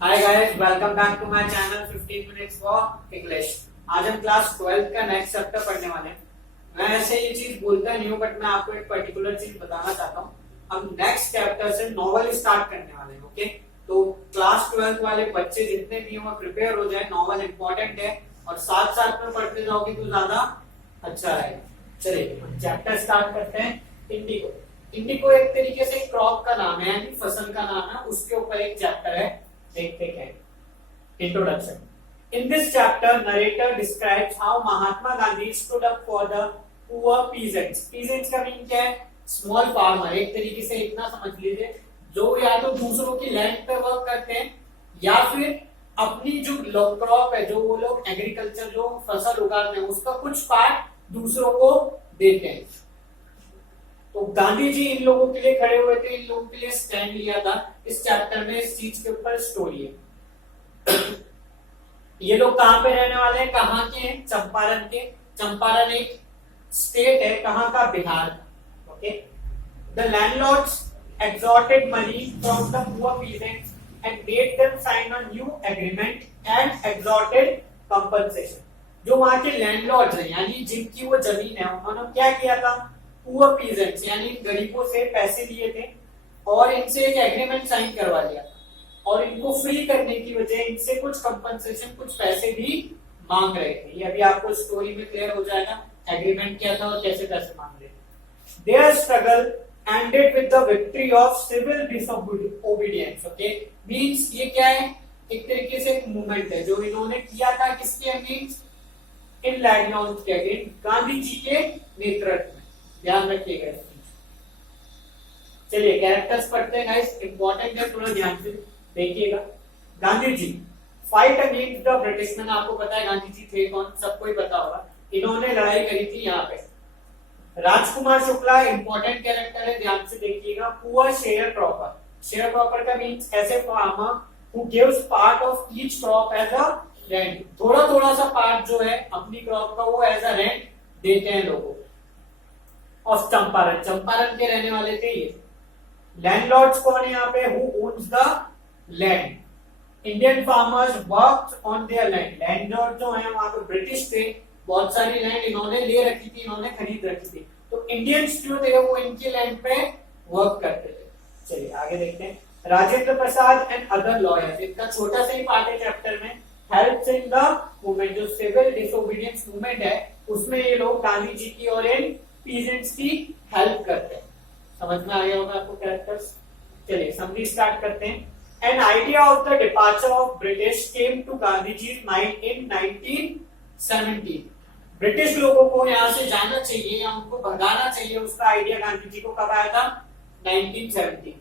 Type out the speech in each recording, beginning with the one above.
Hi guys, welcome back to my channel 15 minutes for English. आज हम class 12 का next chapter पढ़ने वाले हैं। मैं ऐसे ये चीज बोलता नहीं हूँ, बट मैं आपको एक पर्टिकुलर चीज बताना चाहता हूँ। हम नेक्स्ट चैप्टर से नॉवल स्टार्ट करने वाले हैं। ओके, तो क्लास 12 वाले बच्चे जितने भी हों प्रिपेयर हो जाए। नॉवल इंपॉर्टेंट है और साथ साथ में पढ़ते जाओगे तो ज्यादा अच्छा रहेगा। चलिए चैप्टर स्टार्ट करते हैं। इंडिगो। इंडिगो एक तरीके से क्रॉप का नाम है, यानी फसल का नाम है। उसके ऊपर एक चैप्टर है, देखते हैं। Introduction. In this chapter, narrator describes how Mahatma Gandhi stood up for the poor peasants. Peasants का मीन क्या है? Small farmer. एक तरीके से इतना समझ लीजिए, जो या तो दूसरों की लैंड पे वर्क करते हैं या फिर अपनी जो क्रॉप है, जो वो लोग एग्रीकल्चर जो फसल उगाते हैं, उसका कुछ पार्ट दूसरों को देते हैं। तो गांधी जी इन लोगों के लिए खड़े हुए थे, इन लोगों के लिए स्टैंड लिया था। इस चैप्टर में इस चीज के ऊपर स्टोरी है। ये लोग कहां पे रहने वाले हैं, कहां के हैं? चंपारण के। चंपारण एक स्टेट है, कहां का? Bihar. Okay. The landlords extorted money from the poor peasants and made them sign a new agreement and extorted compensation. जो वहां के लैंडलॉर्ड्स हैं, यानी जिनकी वो जमीन है, उन्होंने क्या किया था? पुअर पीजेंट्स यानी गरीबों से पैसे लिए थे और इनसे एक एग्रीमेंट साइन करवा लिया और इनको फ्री करने की वजह इनसे कुछ कंपनसेशन, कुछ पैसे भी मांग रहे थे। ये अभी आपको स्टोरी में क्लियर हो जाएगा एग्रीमेंट क्या था और कैसे पैसे मांग रहे थे। Their struggle ended with the victory of civil disobedience. Okay, means ये क्या है? एक तरीके से एक मूवमेंट है जो इन्होंने किया था, किसके अगेंस्ट? इन लैंडलॉर्ड्स के अगेंस्ट, गांधी जी के नेतृत्व में। ध्यान रखिएगा। चलिए कैरेक्टर्स पढ़ते हैं गाइस, इंपॉर्टेंट है, थोड़ा ध्यान से देखिएगा। Gandhi ji fight against the British. मैंने आपको पता है गांधी जी थे कौन, सबको ही पता होगा। इन्होंने लड़ाई करी थी यहाँ पे। राजकुमार शुक्ला इंपॉर्टेंट कैरेक्टर है, ध्यान से देखिएगा। Poor share cropper. Share cropper का मीन्स ऐसे farmer who gives part of each crop as a rent. थोड़ा थोड़ा सा पार्ट जो है अपनी क्रॉप का वो एज अ रेंट देते हैं लोगों को। ऑफ चंपारण, चंपारण के रहने वाले थे ये। लैंडलॉर्ड्स कौन है यहाँ पे? Who owns the land. Indian farmers worked on their land. Landlord जो है वहां पे ब्रिटिश थे, बहुत सारी लैंड इन्होंने ले रखी थी, इन्होंने खरीद रखी थी। तो इंडियंस जो थे वो इनकी लैंड पे वर्क करते थे। चलिए आगे देखते हैं। Rajendra Prasad and other lawyers, इनका छोटा सा ही पार्ट है चैप्टर में। हेल्प्स इन द मूवमेंट, जो सिविल डिसोबीडियंस मूवमेंट है उसमें ये लोग गांधी जी की और इन पीजेंट्स की हेल्प करते हैं। समझ में आ गया होगा आपको कैरेक्टर्स। चलिए समरी स्टार्ट करते हैं। An idea of the departure of British came to Gandhi ji mind in 1917। British लोगों को यहाँ से जाना चाहिए या उनको भगाना चाहिए, उसका आइडिया गांधी जी को कब आया था? 1917।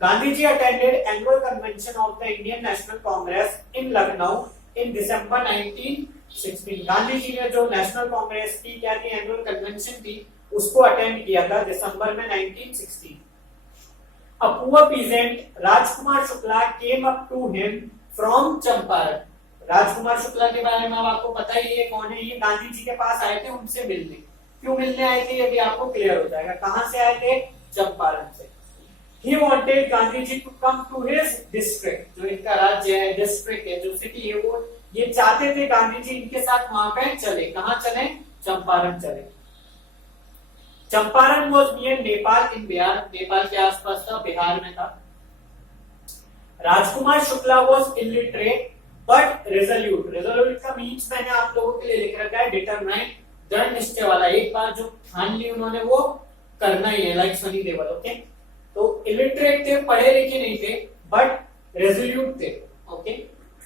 Gandhi ji attended annual convention of the Indian National Congress in Lucknow in December 1916। Gandhi ji ने जो नेशनल कांग्रेस की क्या थी, एनुअल कन्वेंशन थी, उसको अटेंड किया था दिसंबर में 1916। A poor peasant Rajkumar Shukla came up to him from Champaran. Rajkumar Shukla के बारे में आपको पता ही है कौन है। ये गांधी जी के पास आए थे उनसे मिलने। क्यों मिलने आए थे ये भी आपको क्लियर हो जाएगा। कहां से आए थे? चंपारण से। He wanted Gandhi ji to come to his district, जो इनका राज्य है, डिस्ट्रिक्ट है, जो सिटी है, वो ये चाहते थे गांधी जी इनके साथ वहां पे चले। कहां चले? चंपारण चले। Champaran was near Nepal in Bihar, Nepal के आसपास था, बिहार में था। Rajkumar Shukla was illiterate but resolute. Resolute का मीन्स मैंने आप लोगों के लिए लिख रखा है डिटरमाइंड, दृढ़ निश्चय वाला। एक बार जो ठान ली उन्होंने वो करना ही है, लाइक सनी देओल। ओके, तो इलिटरेट थे, पढ़े लिखे नहीं थे, बट रेजोल्यूट थे। ओके,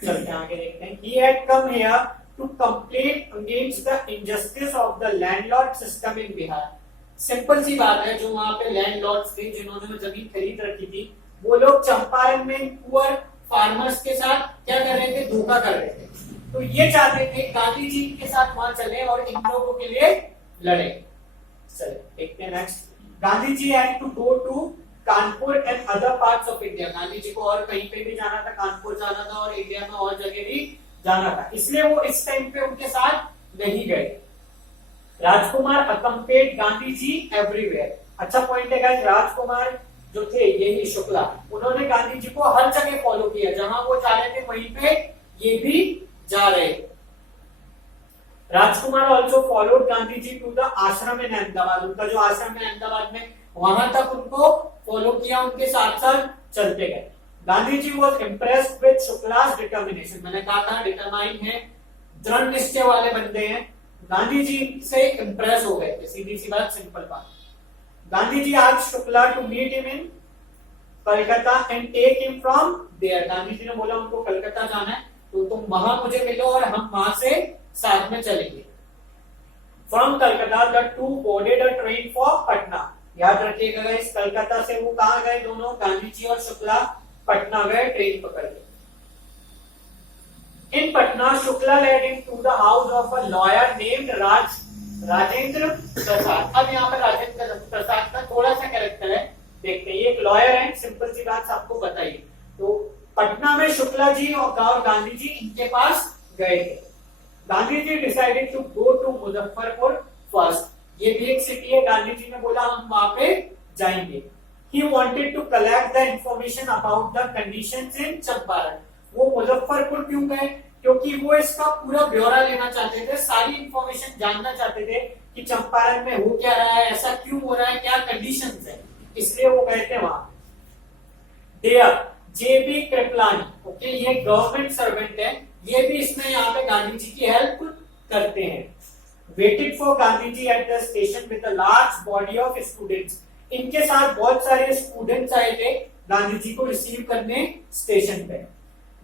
चलते आगे देखते हैं। He had come here to complain against the injustice of the landlord system in Bihar. Simple सी बात है, जो वहां पे लैंडलॉर्ड्स थे जिन्होंने जमीन खरीद रखी थी, वो लोग चंपारण में पुअर फार्मर्स के साथ क्या कर रहे थे? धोखा कर रहे थे। तो ये चाहते थे गांधी जी के साथ वहां चले और इन लोगों के लिए लड़े। चलिए देखते हैं next. Gandhi ji had to go to Kanpur and other parts of India. Gandhi ji को और कहीं पे भी जाना था, कानपुर जाना था और इंडिया में और जगह भी जाना था, इसलिए वो इस टाइम पे उनके साथ नहीं गए। राजकुमार अकम्पेड गांधी जी एवरीवेयर। अच्छा पॉइंट है गाइस, राजकुमार जो थे यही शुक्ला, उन्होंने गांधी जी को हर जगह फॉलो किया, जहां वो जा रहे थे वहीं पे ये भी जा रहे। Rajkumar also followed Gandhi ji to the ashram in Ahmedabad, उनका जो आश्रम है अहमदाबाद में वहां तक उनको फॉलो किया, उनके साथ साथ चलते गए। Gandhi ji was impressed with शुक्लास determination, मैंने कहा था डिटरमाइन है, दृढ़ निश्चय वाले बंदे हैं, गांधी जी से इंप्रेस हो गए थे, सीधी सी बात, सिंपल बात। गांधी जी आज Shukla to meet him in Calcutta and take him from there, Gandhi ji ने बोला उनको कलकत्ता जाना है तो तुम वहां मुझे मिलो और हम वहां से साथ में चलेंगे। From Calcutta the two boarded a train for Patna, याद रखिएगा इस कलकत्ता से वो कहां गए दोनों, गांधी जी और शुक्ला पटना गए ट्रेन पकड़ के। In Patna, Shukla led him to the house of a lawyer named Rajendra Prasad. अब यहाँ पर राजेंद्र प्रसाद का थोड़ा सा कैरेक्टर है, देखते हैं। ये एक लॉयर है, सिंपल सी बात सबको बताइए। तो पटना में शुक्ला जी और गांधी जी इनके पास गए थे। Gandhi ji decided to go to Muzaffarpur first, ये भी एक सिटी है, गांधी जी ने बोला हम वहां पे जाएंगे। He wanted to collect the information about the conditions in Champaran, वो मुजफ्फरपुर क्यों गए, क्योंकि वो इसका पूरा ब्यौरा लेना चाहते थे, सारी इंफॉर्मेशन जानना चाहते थे कि चंपारण में हो क्या रहा है, ऐसा क्यों हो रहा है, क्या कंडीशंस है, इसलिए वो गए थे वहां। देयर जेबी कृपलानी, ओके, ये गवर्नमेंट सर्वेंट है, ये भी इसमें यहाँ पे गांधी जी की हेल्प करते हैं। Waited for Gandhi ji at the station with a large body of students, इनके साथ बहुत सारे स्टूडेंट्स आए थे गांधी जी को रिसीव करने स्टेशन पे।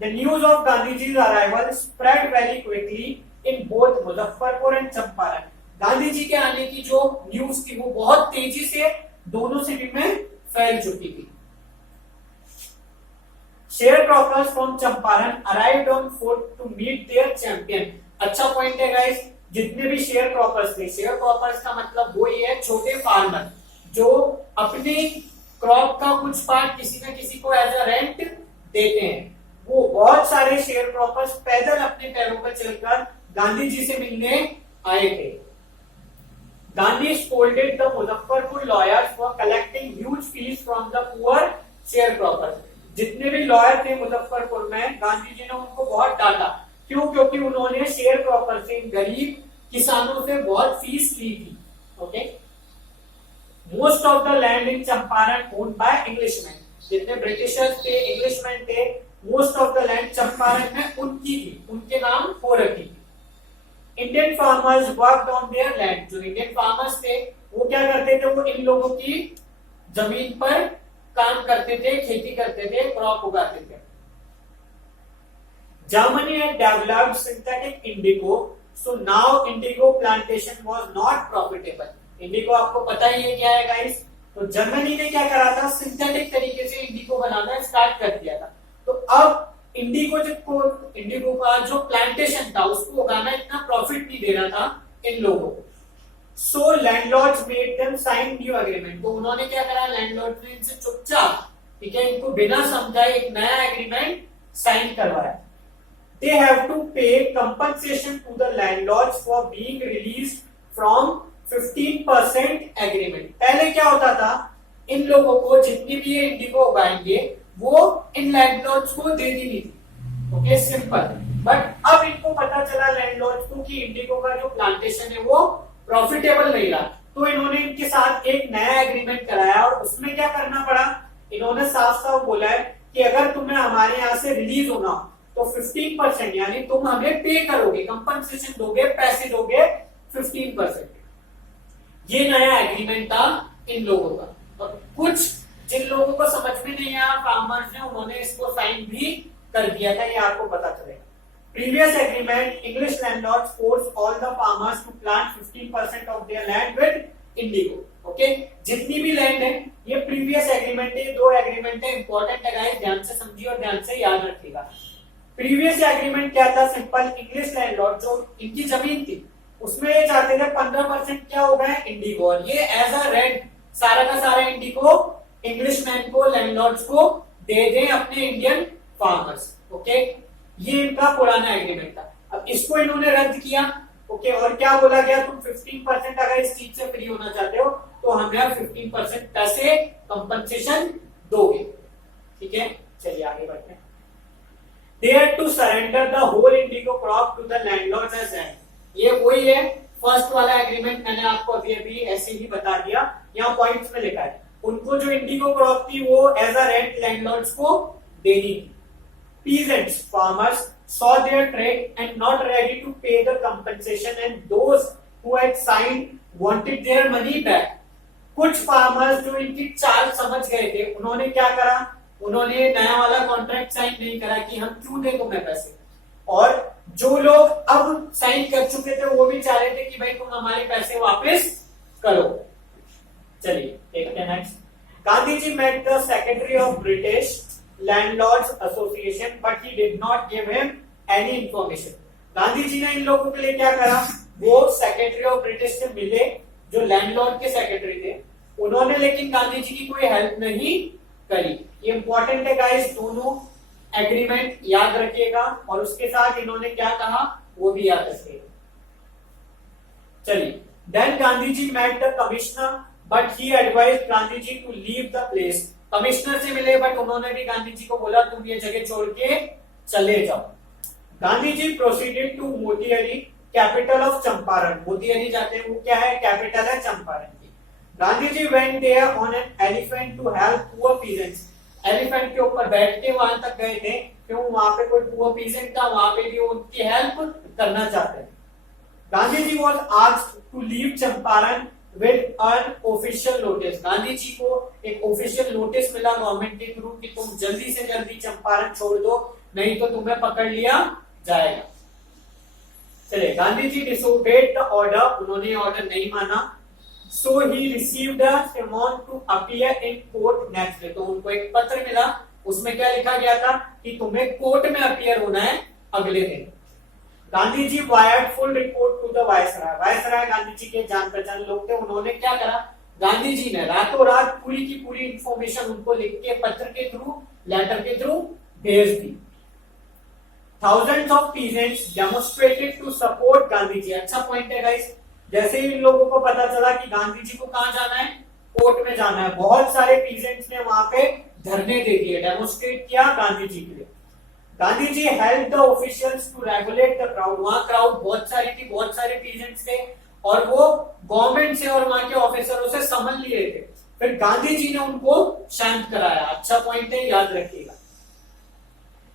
The news of Gandhiji's arrival spread very quickly in both Muzaffarpur and Champaran, Gandhi ji के आने की जो न्यूज थी वो बहुत तेजी से दोनों सिटी में फैल चुकी थी। Sharecroppers from Champaran arrived on foot to meet their champion, अच्छा पॉइंट है गाइस, जितने भी शेयर क्रॉपर्स थे, शेयर क्रॉपर्स का मतलब वो ही है छोटे फार्मर जो अपनी क्रॉप का कुछ पार्ट किसी न किसी को एज अ रेंट देते हैं, वो बहुत सारे शेयर क्रॉपर्स पैदल अपने पैरों पर चलकर गांधी जी से मिलने आए थे। Gandhi scolded the Muzaffarpur lawyers for collecting huge fees from the poor share croppers, जितने भी लॉयर थे मुजफ्फरपुर में गांधी जी ने उनको बहुत डांटा, क्यों, क्योंकि उन्होंने शेयर क्रॉपर से, गरीब किसानों से बहुत फीस ली थी। Okay, most of the land in Champaran owned by Englishman, जितने ब्रिटिशर्स थे, इंग्लिशमैन थे, most of the land Champaran में उनकी थी, उनके नाम हो रखी थी। Indian farmers worked on their land, जो इंडियन फार्मर्स थे वो क्या करते थे, वो इन लोगों की जमीन पर काम करते थे, खेती करते थे, क्रॉप उगाते थे। Germany had developed synthetic Indigo, so now Indigo plantation was not profitable. Indigo आपको पता ही है क्या है गाइस, तो जर्मनी ने क्या करा था, सिंथेटिक तरीके से इंडिगो बनाना स्टार्ट कर दिया था। तो अब इंडिगो का जो प्लांटेशन था उसको उगाना इतना प्रॉफिट नहीं दे रहा था इन लोगों को। So landlords made them sign new agreement, तो उन्होंने क्या करा, लैंडलॉर्ड ने इनसे चुपचाप, ठीक है, इनको बिना समझाए एक नया एग्रीमेंट साइन करवाया। They have to pay compensation to the landlords for being released from 15% agreement. पहले क्या होता था, इन लोगों को जितनी भी ये इंडिगो उगाएंगे वो इन लैंडलॉर्ड्स को दे दी नहीं थी। Okay, simple. बट अब इनको पता चला लैंडलॉर्ड्स को कि इंडिगो का जो प्लांटेशन है वो प्रॉफिटेबल नहीं रहा, तो इन्होंने इनके साथ एक नया एग्रीमेंट कराया और उसमें क्या करना पड़ा, इन्होंने साफ साफ बोला है कि अगर तुम्हें हमारे यहाँ से रिलीज होना तो 15%, यानी तुम हमें पे करोगे, कंपनसेशन दोगे, पैसे दोगे 15%। ये नया एग्रीमेंट था इन लोगों का, और कुछ जिन लोगों को समझ में नहीं आया फार्मर्स ने, उन्होंने इसको साइन भी कर दिया था, ये आपको पता चलेगा। Previous agreement English landlords force all the farmers to plant 15% of their land with indigo. Okay, जितनी भी लैंड है, ये प्रीवियस एग्रीमेंट है, दो एग्रीमेंट है, इंपॉर्टेंट है गाइस, ध्यान से समझिए और ध्यान से याद रखिएगा। प्रीवियस एग्रीमेंट क्या था, सिंपल, इंग्लिश लैंडलॉर्ड जो इनकी जमीन थी उसमें ये चाहते थे 15% क्या होगा, इंडिगो, और ये एज अ रेंट सारा का सारा इंडिगो इंग्लिशमैन को, लैंडलॉर्ड्स को दे दें अपने इंडियन फार्मर्स। ओके, ये इनका पुराना एग्रीमेंट था। अब इसको इन्होंने रद्द किया, ओके, और क्या बोला गया, तुम 15% अगर इस चीज से फ्री होना चाहते हो तो हमें 15% पैसे कंपनसेशन दोगे। ठीक है, चलिए आगे बढ़ते हैं। They had to surrender the whole indigo crop to the landlords as rent. ये वही है फर्स्ट वाला एग्रीमेंट, मैंने आपको अभी अभी ऐसे ही बता दिया, यहाँ पॉइंट्स में लिखा है। उनको जो इंडिगो क्रॉप थी वो एज अ रेंट लैंडलॉर्ड्स को देनी थी। Peasants, farmers saw their trade and not ready to pay the compensation, and those who had signed wanted their money back. कुछ फार्मर्स जो इनकी चाल समझ गए थे, उन्होंने क्या करा, उन्होंने नया वाला कॉन्ट्रैक्ट साइन नहीं करा कि हम क्यों दे तुम्हें पैसे, और जो लोग अब साइन कर चुके थे वो भी चाह रहे थे कि भाई तुम हमारे पैसे वापस करो। चलिए देखते हैं next. Gandhi ji met the secretary of British landlords association but he did not give him any information. Gandhi ji ने इन लोगों के लिए क्या करा, वो सेक्रेटरी ऑफ ब्रिटिश से मिले, जो लैंडलॉर्ड के सेक्रेटरी थे, उन्होंने लेकिन गांधी जी की कोई हेल्प नहीं करी। ये इंपॉर्टेंट है गाइस, दोनों एग्रीमेंट याद रखिएगा, और उसके साथ इन्होंने क्या कहा वो भी याद रखिएगा। चलिए, then Gandhi ji met the commissioner but he advised Gandhi ji to leave the place. Commissioner से मिले बट उन्होंने भी गांधी जी को बोला तुम ये जगह छोड़ के चले जाओ। Gandhi ji proceeded to Motihari, capital of Champaran. Motihari जाते हैं, वो क्या है, कैपिटल है चंपारण की। Gandhi ji went there on an elephant to help poor peasants. Elephant के ऊपर बैठ के वहां तक गए थे, क्यों, वहां पे कोई पुअर पीजेंट था, वहां पे भी उनकी हेल्प करना चाहते थे। Gandhi ji was asked to leave Champaran with an official notice. Gandhi ji को एक ऑफिशियल नोटिस मिला गवर्नमेंट के थ्रू कि तुम जल्दी से जल्दी चंपारण छोड़ दो, नहीं तो तुम्हें पकड़ लिया जाएगा। चलिए, Gandhi ji disobeyed the order, उन्होंने ऑर्डर नहीं माना। So he received a summon to appear in court next day. तो उनको एक पत्र मिला, उसमें क्या लिखा गया था कि तुम्हें कोर्ट में अपीयर होना है अगले दिन। Gandhi ji wired full report to the viceroy. Viceroy Gandhi ji के जान पहचान लोग थे, उन्होंने क्या करा, गांधी जी ने रातों रात पूरी की पूरी इंफॉर्मेशन उनको लिख के पत्र के थ्रू, लेटर के थ्रू भेज दी। Thousands of peasants demonstrated to support Gandhi ji. अच्छा पॉइंट है गाइस, जैसे ही इन लोगों को पता चला कि गांधी जी को कहां जाना है, कोर्ट में जाना है, बहुत सारे पीजेंट्स ने वहां पे धरने दे दिए, डेमोन्स्ट्रेट किया गांधी जी के लिए। Gandhi ji help the officials to regulate the crowd. वहां क्राउड बहुत सारी थी, बहुत सारे पीजेंट्स थे, और वो गवर्नमेंट से और वहां के ऑफिसरों से समन लिए थे, फिर गांधी जी ने उनको शांत कराया। अच्छा पॉइंट है, याद रखिएगा।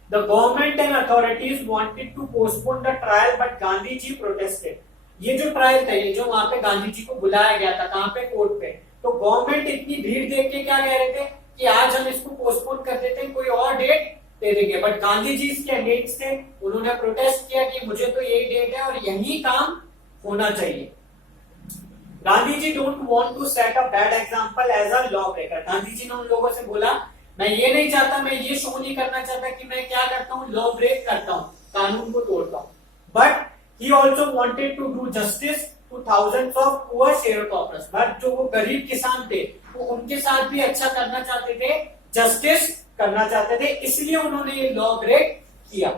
The government and authorities wanted to postpone the trial, but Gandhi ji protested. ये जो ट्रायल था, ये जो वहां पे गांधी जी को बुलाया गया था, कहां पे, कोर्ट पे, तो गवर्नमेंट इतनी भीड़ देख के क्या कह रहे थे कि आज हम इसको पोस्टपोन कर देते हैं, कोई और डेट दे देंगे, बट गांधी जी इसके अगेंस्ट थे। उन्होंने प्रोटेस्ट किया कि मुझे तो यही डेट है और यही काम होना चाहिए। Gandhi ji don't want to set a bad example as a law breaker. Gandhi ji ने उन लोगों से बोला, मैं ये नहीं चाहता, मैं ये शो नहीं करना चाहता कि मैं क्या करता हूँ, लॉ ब्रेक करता हूँ, कानून को तोड़ता हूँ, but he also wanted to do justice to thousands of poor shareholders. But जो वो गरीब किसान थे, वो उनके साथ भी अच्छा करना चाहते थे, जस्टिस करना चाहते थे, इसलिए उन्होंने ये लॉ ब्रेक किया।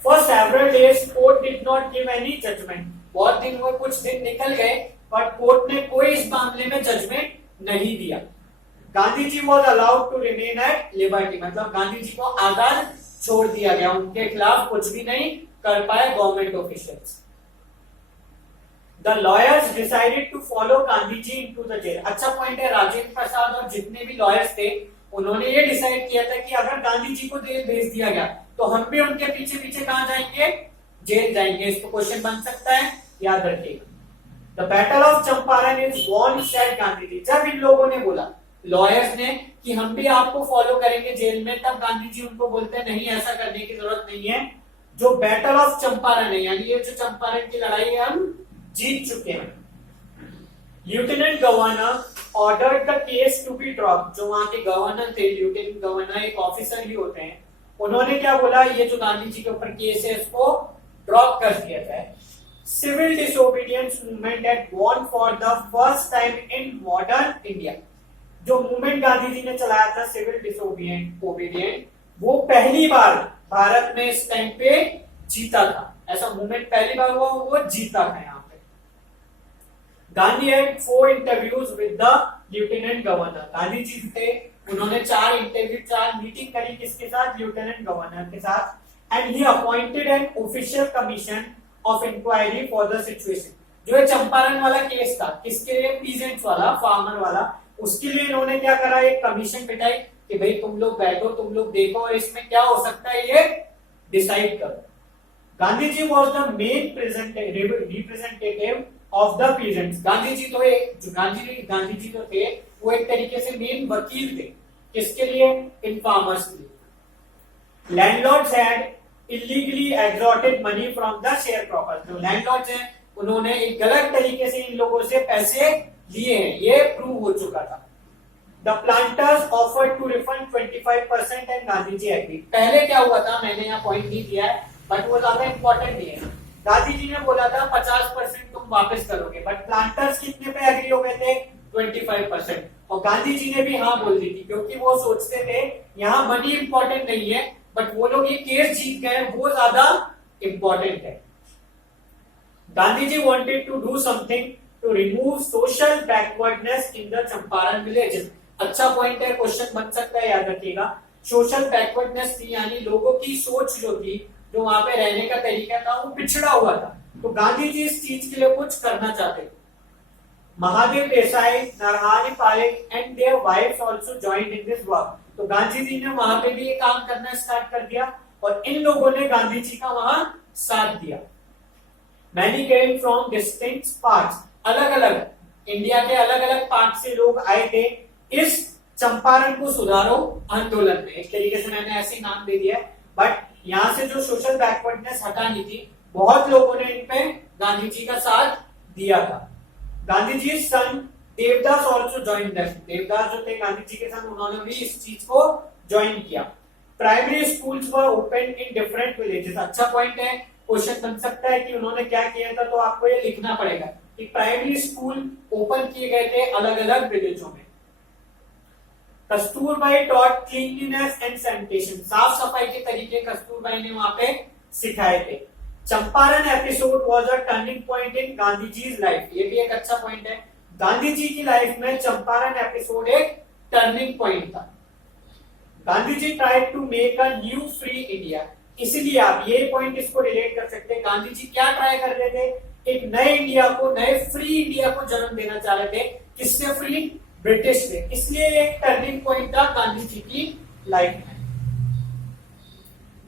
For several days court did not give any judgement. बहुत दिन हुए, कुछ दिन निकल गए, बट कोर्ट ने कोई इस मामले में जजमेंट नहीं दिया। Gandhi ji was allowed to remain at liberty, मतलब गांधी जी को आजाद छोड़ दिया गया, उनके खिलाफ कुछ भी नहीं कर पाए government officials. The lawyers decided to follow Gandhi ji into the jail. अच्छा पॉइंट है, राजेंद्र प्रसाद और जितने भी लॉयर्स थे, उन्होंने ये डिसाइड किया था कि अगर गांधी जी को जेल भेज दिया गया तो हम भी उनके पीछे पीछे कहां जाएंगे, जेल जाएंगे। इसको क्वेश्चन बन सकता है, याद रखिएगा। The battle of Champaran is won, said Gandhi ji. जब इन लोगों ने बोला, लॉयर्स ने, कि हम भी आपको फॉलो करेंगे जेल में, तब गांधी जी उनको बोलते नहीं, ऐसा करने की जरूरत नहीं है। जो बैटल ऑफ चंपारण है, यानी ये जो चंपारण की लड़ाई है, हम जीत चुके हैं। Lieutenant governor ordered the case to be drop. जो वहां के गवर्नर थे, लेफ्टिनेंट गवर्नर एक ऑफिसर ही होते हैं, उन्होंने क्या बोला, ये जो गांधी जी के ऊपर केस है इसको ड्रॉप कर दिया जाए। Civil disobedience movement had won for the first time in modern India. जो मूवमेंट गांधी जी ने चलाया था, सिविल डिसोबीडियंट, वो पहली बार भारत में इस टाइम पे जीता था। ऐसा मूवमेंट पहली बार हुआ, वो जीता था यहाँ पे। Gandhi had 4 interviews with the lieutenant governor। Gandhi ji थे, उन्होंने 4 इंटरव्यू, 4 मीटिंग करी किसके साथ? लेफ्टिनेंट गवर्नर के साथ। And he appointed an official commission of inquiry for the situation. जो है चंपारण वाला केस था, किसके लिए? पीजेंट्स वाला, फार्मर वाला, उसके लिए इन्होंने क्या करा? एक कमीशन बिठाई कि भाई तुम लोग बैठो, तुम लोग देखो और इसमें क्या हो सकता है ये डिसाइड करो। Gandhi ji was the main representative of the peasants. Gandhi ji तो गांधी जी तो थे, वो एक तरीके से मेन वकील थे, किसके लिए? इन फार्मर्स के लिए। Landlords had illegally extorted money from the sharecroppers. जो लैंडलॉर्ड्स हैं, उन्होंने एक गलत तरीके से इन लोगों से पैसे लिए हैं, ये प्रूव हो चुका था। The planters offered to refund 25% and Gandhi ji agree. पहले क्या हुआ था, मैंने यहाँ पॉइंट नहीं दिया है, बट वो ज्यादा इंपॉर्टेंट नहीं है। गांधी जी ने बोला था 50% तुम वापस करोगे, बट प्लांटर्स कितने पे एग्री हो गए थे? 25%। और गांधी जी ने भी हाँ बोल दी थी, क्योंकि वो सोचते थे यहाँ मनी इंपॉर्टेंट नहीं है, बट वो लोग ये केस जीत गए, वो ज्यादा इंपॉर्टेंट है। Gandhi ji wanted to do something to remove social backwardness in the Champaran villages. अच्छा पॉइंट है, क्वेश्चन बन सकता है, याद रखिएगा। सोशल बैकवर्डनेस थी, यानी लोगों की सोच जो थी, जो वहां पे रहने का तरीका था, वो पिछड़ा हुआ था। तो गांधी जी इस चीज के लिए कुछ करना चाहते थे। Mahadev Desai, Narhari Parekh and their wives also joined in this work. तो गांधी जी ने वहां पे भी ये काम करना स्टार्ट कर दिया और इन लोगों ने गांधी जी का वहां साथ दिया। Many came from distinct parts. अलग अलग इंडिया के अलग अलग पार्ट से लोग आए थे इस चंपारण को सुधारो आंदोलन में। एक तरीके से मैंने ऐसे नाम दे दिया, बट यहाँ से जो सोशल बैकवर्डनेस हटानी थी, बहुत लोगों ने इन पे गांधी जी का साथ दिया था। Gandhi ji son Devdas also join them. Devdas जो थे गांधी जी के साथ, उन्होंने भी इस चीज को ज्वाइन किया। Primary schools were open in different villages. अच्छा पॉइंट है, क्वेश्चन बन सकता है कि उन्होंने क्या किया था, तो आपको ये लिखना पड़ेगा कि प्राइमरी स्कूल ओपन किए गए थे अलग अलग विलेजों में। Kasturbai taught cleanliness and sanitation. साफ सफाई के तरीके कस्तूरबाई ने वहां पे सिखाए थे। Champaran episode was a turning point in Gandhi ji life. ये भी एक अच्छा पॉइंट है, गांधी जी की लाइफ में चंपारण एपिसोड एक टर्निंग पॉइंट था। Gandhi ji tried to make a new free India. इसलिए आप ये पॉइंट इसको रिलेट कर सकते हैं, गांधी जी क्या ट्राई कर रहे थे? एक नए इंडिया को, नए फ्री इंडिया को जन्म देना चाह रहे थे। किससे फ्री? ब्रिटिश से। इसलिए एक टर्निंग पॉइंट था गांधी जी की लाइफ में।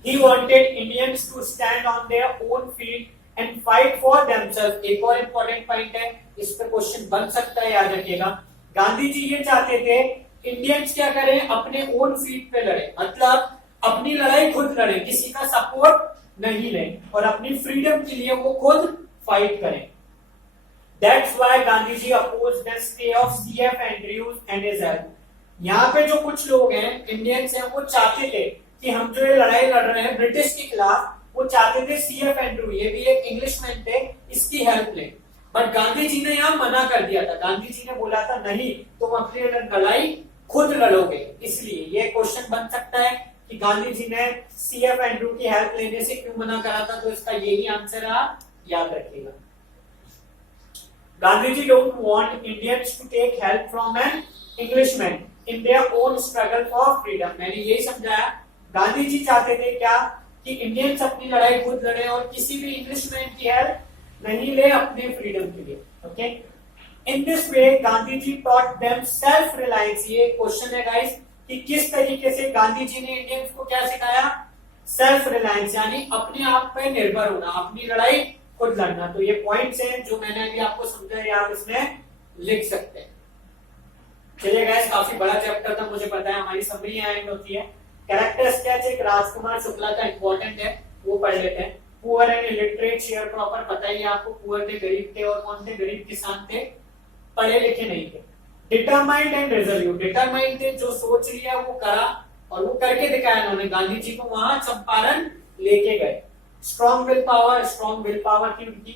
He wanted Indians to stand on their own feet and fight for themselves। एक और इम्पोर्टेंट पॉइंट है, इस पर क्वेश्चन बन सकता है, याद रखिएगा। गांधी जी ये चाहते थे इंडियंस क्या करें? अपने ओन फीट पे लड़े, मतलब अपनी लड़ाई खुद लड़े, किसी का सपोर्ट नहीं लें और अपनी फ्रीडम के लिए वो खुद फाइट करें। That's why Gandhi ji opposed the stay of C.F. Andrews and his help। यहाँ पे जो कुछ लोग हैं, इंडियंस हैं, वो चाहते थे कि हम जो ये लड़ाई लड़ रहे हैं ब्रिटिश के खिलाफ, वो चाहते थे C.F. एंड्रू, ये भी एक इंग्लिशमैन थे, इसकी हेल्प ले। बट गांधी जी ने यहाँ मना कर दिया था। गांधी जी ने बोला था नहीं, तुम अपनी लड़ाई खुद लड़ोगे। इसलिए ये क्वेश्चन बन सकता है कि गांधी जी ने C.F. एंड्रू की हेल्प लेने से क्यों मना करा था, तो इसका यही आंसर आप याद रखिएगा। Gandhi ji don't want Indians to take help from an Englishman in their own struggle for freedom। मैंने यही समझाया, गांधी जी चाहते थे क्या कि इंडियंस अपनी लड़ाई खुद लड़े और किसी भी इंग्लिशमैन की हेल्प नहीं ले अपने फ्रीडम के लिए। Okay, in this way Gandhi ji taught them self reliance। ये क्वेश्चन है गाइस कि किस तरीके से गांधी जी ने इंडियंस को क्या सिखाया? सेल्फ रिलायंस, यानी अपने आप पे निर्भर होना, अपनी लड़ाई खुद लड़ना। तो ये पॉइंट्स हैं जो मैंने अभी आपको समझाया, आप इसमें लिख सकते हैं। चलिए गाइस, काफी बड़ा चैप्टर था, मुझे पता है, हमारी समरी एंड होती है। कैरेक्टर स्केच एक राजकुमार शुक्ला का इंपॉर्टेंट है, वो पढ़ लेते हैं। Poor and illiterate share proper, पता ही है आपको, पुअर थे गरीब थे, और कौन थे? गरीब किसान थे, पढ़े लिखे नहीं थे। डिटरमाइंड एंड रिजोल्यूट, डिटरमाइंड थे, जो सोच लिया वो करा और वो करके दिखाया इन्होंने। गांधी जी को वहां चंपारण लेके गए। स्ट्रॉन्ग विल पावर थी उनकी।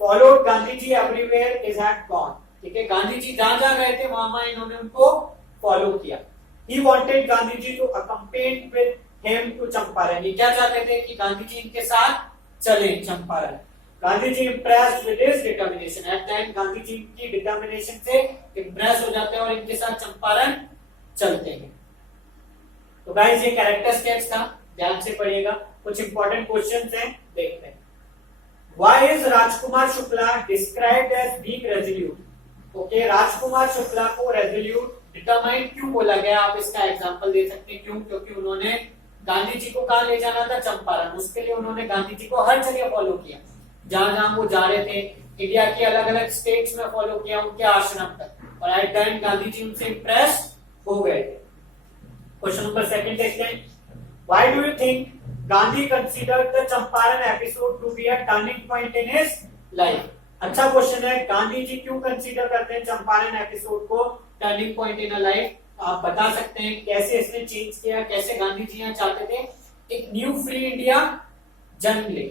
Followed Gandhi ji everywhere is had gone. ठीक है, गांधी जी जहां जहां गए थे वहां इन्होंने उनको फॉलो किया। He wanted Gandhi ji to accompany with him to Champaran. ये क्या चाहते थे कि गांधी जी इनके साथ चले Champaran. Gandhi ji impressed with his determination, at the end Gandhi ji की डिटर्मिनेशन से इम्प्रेस हो जाते हैं और इनके साथ चंपारण चलते हैं। तो गाइस ये कैरेक्टर स्केच था, ध्यान से पढ़िएगा। कुछ इंपॉर्टेंट क्वेश्चंस हैं, देखते हैं। Why is Rajkumar Shukla described as being resolute? Okay, Rajkumar Shukla को रेजोल्यूट डिटरमाइंड क्यों बोला गया? आप इसका एग्जांपल दे सकते हैं। क्यों? क्योंकि उन्होंने गांधी जी को कहां ले जाना था? चंपारण। उसके लिए उन्होंने गांधी जी को हर जगह फॉलो किया, जहां जहां वो जा रहे थे, इंडिया के अलग अलग स्टेट्स में फॉलो किया, उनके आश्रम तक, और एट द एंड गांधी जी उनसे इंप्रेस हो गए थे। क्वेश्चन नंबर सेकंड देखते हैं। Why do you think Gandhi considered the Champaran episode to be a turning point in his life? अच्छा क्वेश्चन है, गांधी जी क्यों कंसीडर करते हैं चंपारण एपिसोड को turning point in a life? आप बता सकते हैं कैसे इसने चेंज किया, कैसे गांधी जी यहाँ चाहते थे एक न्यू फ्री इंडिया जन्म ले।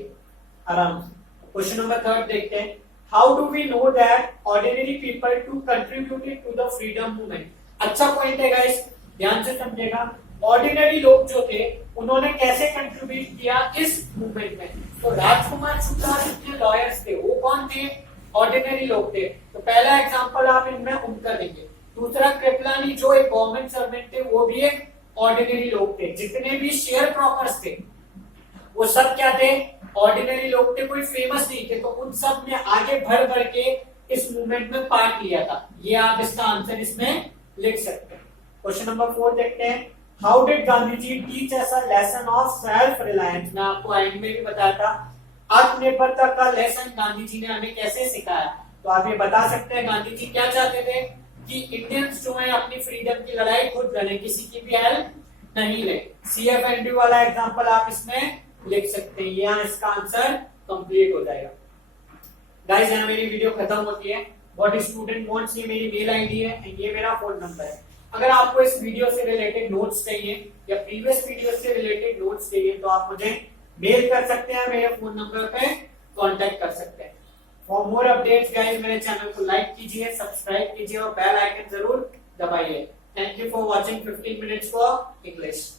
आराम से क्वेश्चन नंबर थर्ड देखते हैं। How do we know that ordinary people too contributed to the freedom movement? अच्छा पॉइंट है गाइस, ध्यान से समझेगा। ऑर्डिनरी लोग जो थे उन्होंने कैसे कंट्रीब्यूट किया इस मूवमेंट में? तो राजकुमार शुक्ला जितने लॉयर्स थे वो कौन थे? ऑर्डिनरी लोग थे। तो पहला एग्जांपल आप इनमें उनका देंगे। दूसरा, कृपलानी जो एक गवर्नमेंट सर्वेंट थे वो भी एक ऑर्डिनरी लोग थे। जितने भी शेयर क्रॉपर्स थे वो सब क्या थे? ऑर्डिनरी लोग थे, कोई फेमस नहीं थे। तो उन सब ने आगे बढ़ बढ़ के इस मूवमेंट में पार्ट लिया था। ये आप इसका आंसर इसमें लिख सकते हैं। क्वेश्चन नंबर 4 देखते हैं। How did Gandhi ji teach us a lesson of self reliance? मैं आपको एंड में भी बताया था, आत्मनिर्भरता का लेसन गांधी जी ने हमें कैसे सिखाया। तो आप ये बता सकते हैं गांधी जी क्या चाहते थे कि इंडियंस जो है अपनी फ्रीडम की लड़ाई खुद लड़े, किसी की भी हेल्प नहीं ले। CFND वाला एग्जांपल आप इसमें लिख सकते हैं। यहाँ इसका आंसर कंप्लीट हो जाएगा। गाइस यहाँ मेरी वीडियो खत्म होती है। व्हाट स्टूडेंट वांट्स, ये मेरी मेल आईडी है एंड ये मेरा फोन नंबर है। अगर आपको इस वीडियो से रिलेटेड नोट्स चाहिए या प्रीवियस वीडियो से रिलेटेड नोट्स चाहिए तो आप मुझे मेल कर सकते हैं, मेरे फोन नंबर पे कांटेक्ट कर सकते हैं। फॉर मोर अपडेट्स गाइस मेरे चैनल को लाइक कीजिए, सब्सक्राइब कीजिए और बेल आइकन जरूर दबाइए। Thank you for watching 15 minutes for English.